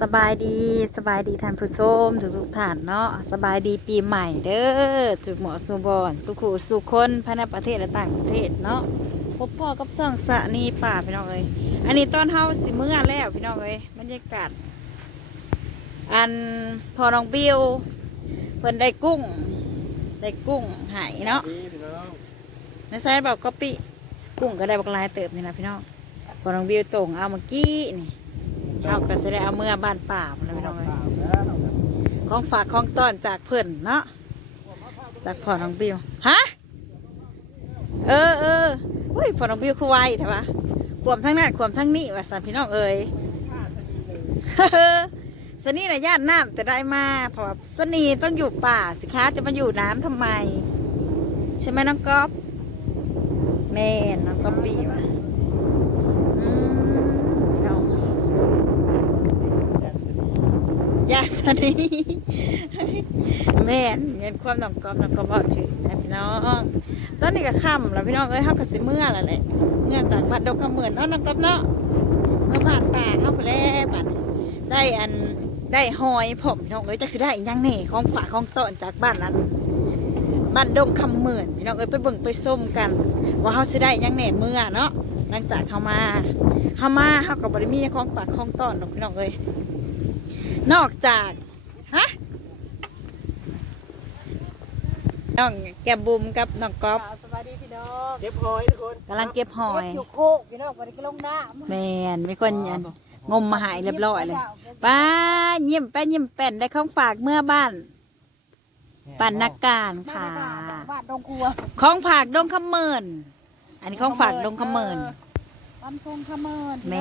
สบายดีสบายดีท่านผู้ชมทุกทุกท่านเนาะสบายดีปีใหม่เด้อจุดหมอสุบอนสุขุสุคนภายในประเทศและต่างประเทศเนาะพบพ่อกับซ่องสะนีป่าพี่น้องเอ้ยอันนี้ตอนเฮาสิเมื่อแล้วพี่น้องเอ้ยบรรยากาศอันพอน้องบิวเพิ่นได้กุ้ง ได้กุ้งหายเนาะในไซส์แบบก๊อปปี้กุ้งก็ได้บักลายเติบนี่นะพี่น้องพอน้องบิวตรงเอามื่อกี้นี่ เอาก็จะได้เอาเมื่อบ้านป่าหมดแล้วพี่น้องเอ้ยข่าวแล้องฝากของต้อนจากเพื่อนเนาะจากพ่อน้องบิวฮะเออเออเฮ้ยพ่อน้องบิวคือไวใช่ปะขวมทั้งนั้นขวมทั้งนี้ว่าสันพี่น้องเอ๋ยสนีนะญาติน้ำแต่ได้มาเพราะว่าสนีต้องอยู่ป่าสิคะจะมาอยู่น้ำทำไม ใช่ไหมน้องก๊อฟแม่นน้องก๊อปปี้วะอืมพี่น้อง ยาสนีแม่นเงินความน้องกอมน้องกอมบอกถึงนะพี่น้อง ตอนนี้ก็ค่ำแล้วพี่น้องเอ้ยเฮาก็สิเมื่อแล้วแหละเมื่อจากบ้านดงคำเหมือนเนาะน้องกอมเนาะเมื่อบ้านป่าเฮาไปแล้วบัดได้อันได้หอยผมพี่น้องเอ้ยจักสิได้อีหยังแหน่ของฝากของต้อนจากบ้านนั้นบ้านดงคำเหมือนพี่น้องเอ้ยไปเบิ่งไปส้มกัน ว่าเฮาสิได้อีหยังแหน่เมื่อเนาะหลังจากเฮามาเฮามาเฮาก็บ่ได้มีของฝากของต้อนดอกพี่น้องเอ้ย นอกจาก ฮะน้องแกมบุมกับน้องก๊อฟสวัสดีพี่น้องเก็บหอยทุกคนกำลังเก็บหอยอยู่โคกพี่น้องวันนี้ก็ลงน้ำแมนมีคนยันงมมาหายเรียบร้อยเลยป้ายิ้มแป้นยิ้มแป้นได้ของฝากเมื่อบ้านปันนักการค่ะค่ะบ้านดงครัวของฝากดงคำเมินอันนี้ของฝากดงคำเมินลำทงขมินแม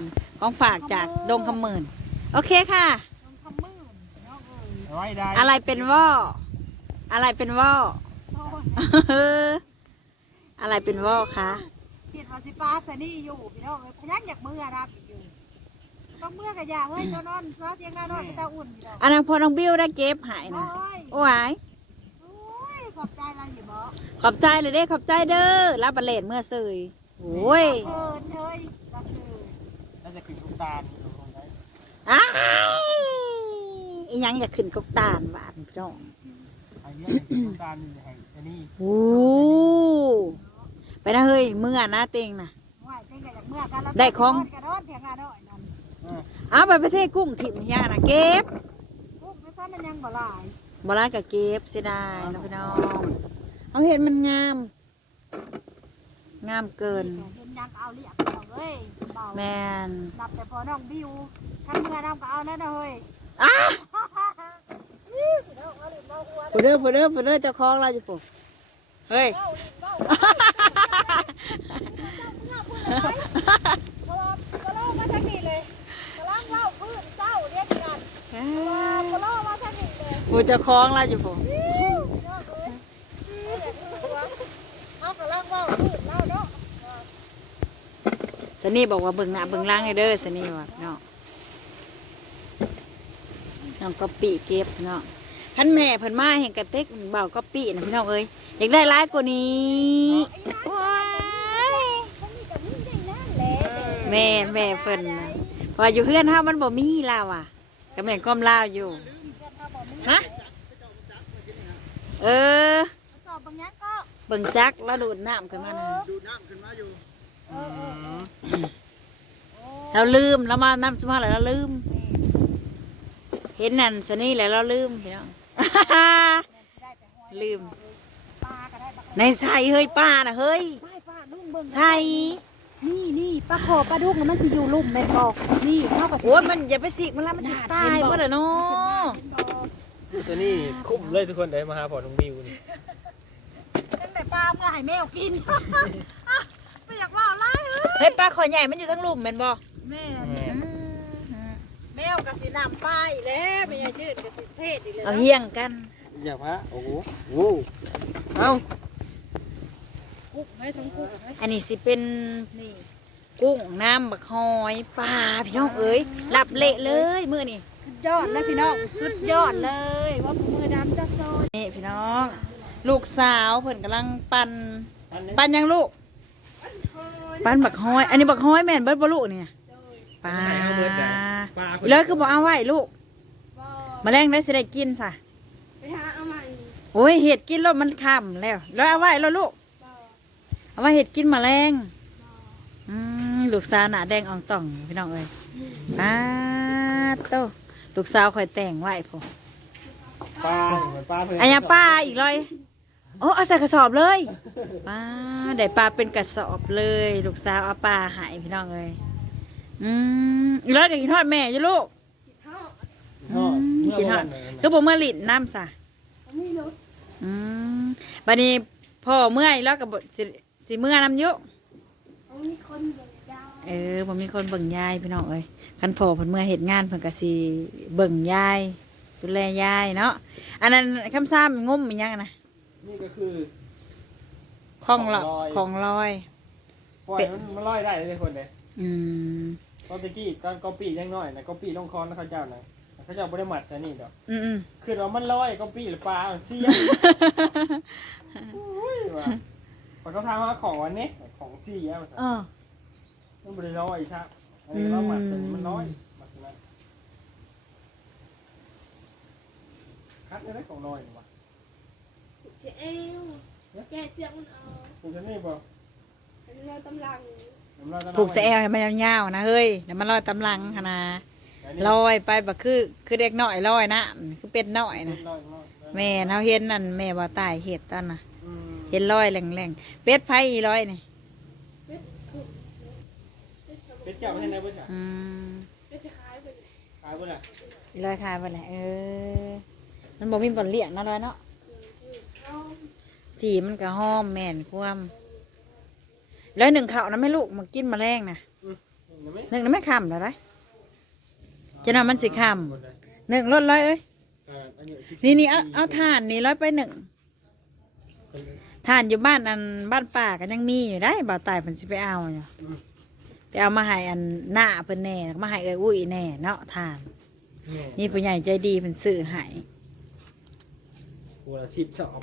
นของฝากจากดงคำเมิน โอเคค่ะดงขมินพี่น้องเอ้ยไว้ได้อะไรเป็นว่ออะไรเป็นว่อโอ้ยอะไรเป็นว่อคะคิดว่าสิป้าสนี่อยู่พี่น้องเอ้ยพยักอยากมือรับอยู่ต้องมือกับยาเฮ้ยเจ้านอนซะเพียงหน้านอนไปเจ้าอุ่นพี่น้องอันนั้นพอน้องบิวได้เก็บหายโอ้นะยโอ้ยโอ้ยขอบใจอะไรอยู่บ่ขอบใจเลยเด้ขอบใจเด้อรับบรรเลนเมื่อเสยโอ้ยเกินเลยก็คือน่าจะขึ้นลูกตาล อยู่ตรงไหนอ้ายอีหยังอยากขึ้นกบตาลบาดพี่น้องไอ้เนี่ยขึ้นลูกตาลนี่ให้อันนี้โอ้ไปนะเฮ้ยเมื่อนะเต็งนะ ว่าจริงก็อยากเมื่อกันแล้วได้ของ กระโดดเถียงหน้าน้อยนั่นเออเอาไปประเทศกุ้งถิ่มยานะเก็บพวกไม่ซ้ำมันยังบ่หลายบลากับเก็บเสียดายนะพี่น้องเอาเห็นมันงาม งามเกิน เห็นยังเอาเรียก เอาเว้ยเบาแมนนับแต่พอน้องบิวท่านเมื่อน้องก็เอาแน่นะเฮ้ยอ้าน้องเอาลิ้นเบาหัวผู้เด้อผู้เด้อผู้เด้อเจ้าของเราอยู่ปุ๊เฮ้ยเบาลิ้นเบาหัวพอพอโลมาทางนี้เลยกำลังเล่าพื้นเจ้าเรียกกันว่าพอโลมาทางนี้เลยผู้เจ้าของเราอยู่ปุ๊น้องเอ้ยเอากำลังเล่าพื้นเล่าเนาะ ส นี่บอกว่าเบิ่งหน้าเบิ่งหล่างให้เด้อสนี่ว่าเนาะน้องก็ปีเก็บเนาะท่านแม่เพิ่นมาเห็นกระเต็กเบาก็ปีนะพี่น้องเอ้ยอยากได้ร้ายกว่านี้ว้ายเขามีแต่มีได้นั่นแหละแม่แม่เพิ่นน่ะเพราะว่าอยู่เฮือนเฮามันบ่มีลาวอะก็แม่นก้มลาวอยู่ฮะเออตอบบางอย่างก็เบิ่งจักแล้วดูดน้ำขึ้นมานะดูน้ำขึ้นมาอยู่ เออเออเออโอ้เราลืมเรามาน้ำสมาแล้วเราลืม เห็นนั่นสนี่แล้วเราลืมพี่น้องได้แต่หอยลืมปลาก็ได้ปลาในใส่เฮ้ยป้าน่ะเฮ้ยไม่ปลาลุงเบิ่งใส่นี่นี่ปลาขอปลาดุกน่ะมันสิอยู่ลุ่มแม่นบอกนี่เท่ากับสิโอ้ยมันอย่าไปสิกมันละมันสิตายบ่ล่ะเนาะตัวนี้คุ้มเลยทุกคนได้มาหาพ่อน้องบิวนี่ตั้งแต่ปลาเมื่อให้แมวกิน ไม่อยากว่าอะไร เฮ้ยเฮ้ยปลาขอใหญ่มันอยู่ทั้งลุ่มแม่นบ่แม่แม่แมวกับสีน้ำปลาอีกแล้วไม่อยากยืดกับสีเทศอีกแล้วเอาเฮี้ยงกัน อย่าพระโอ้โหโอ้เอ้ากุ๊กไหมทั้งกุ๊กไหมอันนี้สิเป็นนี่กุ้งน้ำบักหอยปลาพี่น้องเอ้ยหลับเละเลยมื้อนี้สุดยอดเลยพี่น้องสุดยอดเลย ว่ามือดำจะโซนนี่พี่น้อง ลูกสาวเพิ่นกำลังปั่นปั่นยังลูก ปั่นบักหอย อันนี้บักหอยแม่นเบิดบ่ลูกเนี่ยปลาไหนเอาเบิดได้ปลาเลยคือบอกเอาไว้ลูกบ่แมลงได้สิได้กินซะไปหาเอาใหม่โอ้ยเห็ดกินแล้วมันค่ำแล้วแล้วเอาไว้แล้วลูก บ่เอาไว้เห็ดกินแมลงบ่อืมลูกสาวหน้าแดงอ่องต่องพี่น้องเอ้ยปาดโตลูกสาวคอยแต่งไว้พอปลาเหมือนปลาเพื่อันยังป้าอีกเลย โอ้เอาใส่กระสอบเลยป้าได้ปลาเป็นกระสอบเลย ลูกสาวเอาปลาใหายพี่น้องเอ้ยอืมอีกแล้วจะกินทอดแม่อยู่ลูกเฮาอ๋อเมื่อกินทอวัดนนั้นคือผมเมื่อลินน้ำซะบ่มีรถอืมบัดนี้พ่อเมื่อยแล้วกับบสิสิเมื่อน้ำเยอะบ่มีคนเบิ่งยาวเออผมมีคนเบิ่งยายพี่น้องเอ้ยคันพ่อเพิ่นเมื่อเหตุงานเพิ่นก็สิเบิ่งยายดูแลยายเนาะอันนั้นคำซ้ำงุ้มมันยังนะ นี่ก็คือของลอยขขอองงลลออยยปล่อยมันมันลอยได้เลยคนเลยอืมตอนตะกี้ตอนกอปียังน้อยนะกอปีลงคอนนะเขาเจ้านะเขาเจ้าบริมัดใส่นี่ดอกอืมอืมคือเรามันลอยกอปีหรือปลามันเสียอุ้ยว่ะพอเขาทำมาของวันนี้ของเสียมันเออมันบริลอยใช่อันนี้เราหมัดตัวนี้มันลอยหมัดตัวนั้นคัดได้ของลอยหรือวะ เสียเอวแกเจียงมันเอาคุณจะนี่บอกอันนี้เราตำลังผูกเสแอลให้มันยาวๆนะเฮ้ยเดี๋ยวมันลอยตำลังขนาดลอยไปแบบคือคือเด็กน้อยลอยนะคือเป็ดน้อยนะแม่นเขาเห็นนั่นแม่บ่ตายเห็ดตอนน่ะเห็นลอยแรงๆเป็ดไผ่อีลอยนี่เป็ดขุดเป็ดขเป็ดเจ้าไม่ใช่ไหมเพื่อนอืมเป็ดจะขายไปเลยขายเพื่อนอีลอยคายไปแหละเออมันบ่มีบ่อนเลี้ยงเนาะลอยเนาะเอา ทีมันก็ห้อมแม่นความแล้วหนึ่งข้าวนะแม่ลูกมากินแมลงนะเห็นไหมหนึ่งนะไม่คำแล้วได้จะนำมันสิคำหนึ่งลดร้อยเอ้ยนี่นี่เอาเอาถ่านนี่ร้อยไปหนึ่งถ่านอยู่บ้านอันบ้านป่ากันยังมีอยู่ได้บ่าวตายเพิ่นสิไปเอาอยู่ไปเอามาให้อันหน้าเพิ่นแน่แล้วก็มาให้เอ้ยอุ้ยแน่เนาะถ่าน นี่ผู้ใหญ่ใจดีเพิ่นซื้อให้หัวละสิบสอง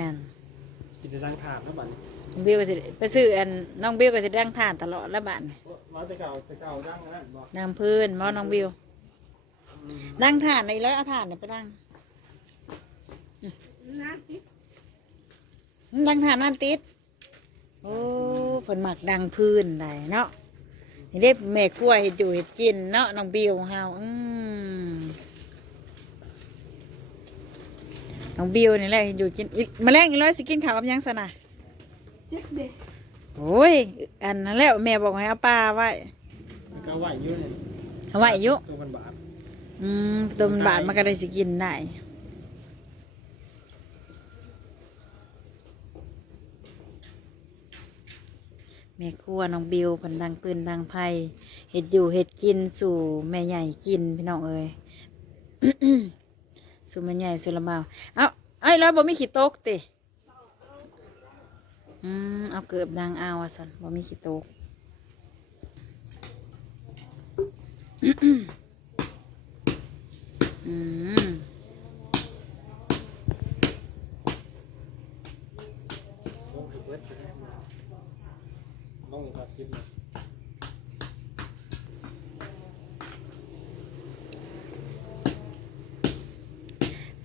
อันกิจการขาดแล้วบัดนี้น้องบิวก็สิไปซื้ออันน้องบิวก็สิดังถ่านตลอดแล้วบ้านมาแต่เก่าแต่เก่าดังนะบอกนางพื้นบ่น้องบิวดังถ่านในร้อยเอาถ่านเนี่ยไปดังน้ำติดดังถ่านนั่นติด โอ้เพิ่นมักดังพื้นได้เนาะนี่เด้แม่ครัวเฮ็ดอยู่เฮ็ดกินเนาะน้องบิวเฮาอืม น้องบิวนี่แหละเฮ็ดอยู่กินอีแมลงอีร้อยสิกินข้าวกับหยังซะนะเจ็บเด็กโอ้ยอันนั้นแหล้วแม่บอกให้เอาปลาไว้มันก็ไหวอยู่เนี่ยเอาไว้อยู่ตัวมันบาทอืมตัวมันบาดมันก็ได้สิกินได้แม่ครัวน้องบิวเพันดังปืนดังไพ่เห็ดอยู่เห็ดกินสู่แม่ใหญ่กินพี่น้องเอ้ย สู่แม่ใหญ่สุรมาเอาไอ้แล้วบ่มีขี้ตกติอืมเอาเกือบดังเอาอะสันบ่มีขี้ตก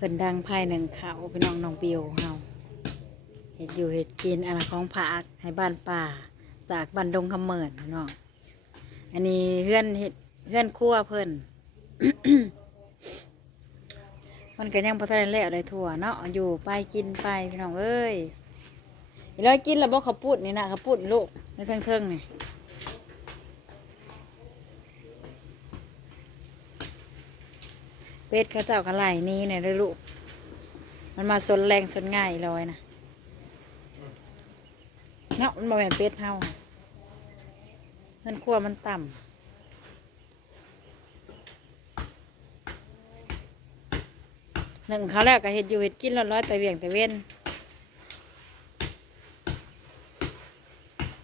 พิ่นดังภายหนึ่งเขาพี่น้องน้องบิวเฮาเห็ดอยู่เห็ดกินอันนั้นของผักให้บ้านป่า จากบ้านดงคำเหมินพี่น้องอันนี้เฮือนเห็ดเฮือนครัวเพิ่นมันก็ยังพอทันได้แล้วได้ทั่วเนาะอยู่ไปกินไปพี่น้องเอ้ยอีร้อยกินแล้วบ่ข้าวปุ้นนี่นะข้าวปุ้นลูกในเทิงๆนี่ เป็ดเขาเจ้ากระไหลนี้เนี่ยเลยลูก มันมาสนแรงสนง่ายลอยนะเนาะมันมาแบบเป็ดเฮาเงินครัวมันต่ำหนึ่งเขาแล้วก็เห็ดอยู่เห็ดกินร้อยแต่เวียงแต่เว้น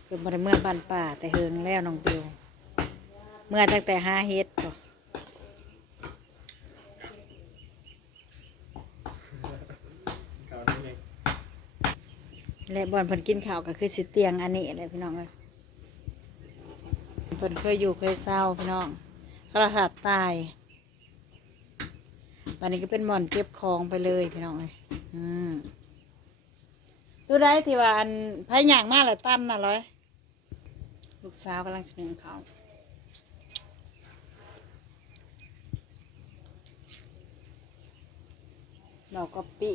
คือมาเมื่อบานป่าแต่เฮิงแล้วน้องบิวเมื่อตั้งแต่หาเห็ดก่อน เก่านั่นเอง และบอนเพิ่นกินข้าวก็คือสิเตียงอันนี้แหละพี่น้องเอ้ยเพิ่นเคยอยู่เคยเศร้าพี่น้องโทรศัพท์ตายวันนี้ก็เป็นหมอนเก็บของไปเลยพี่น้องเลยอืมดูได้ที่ว่าอันพายอย่างมากเลยตั้มน่ะร้อย ลูกสาวกำลังจะนึ่งเขาดอกกะปิ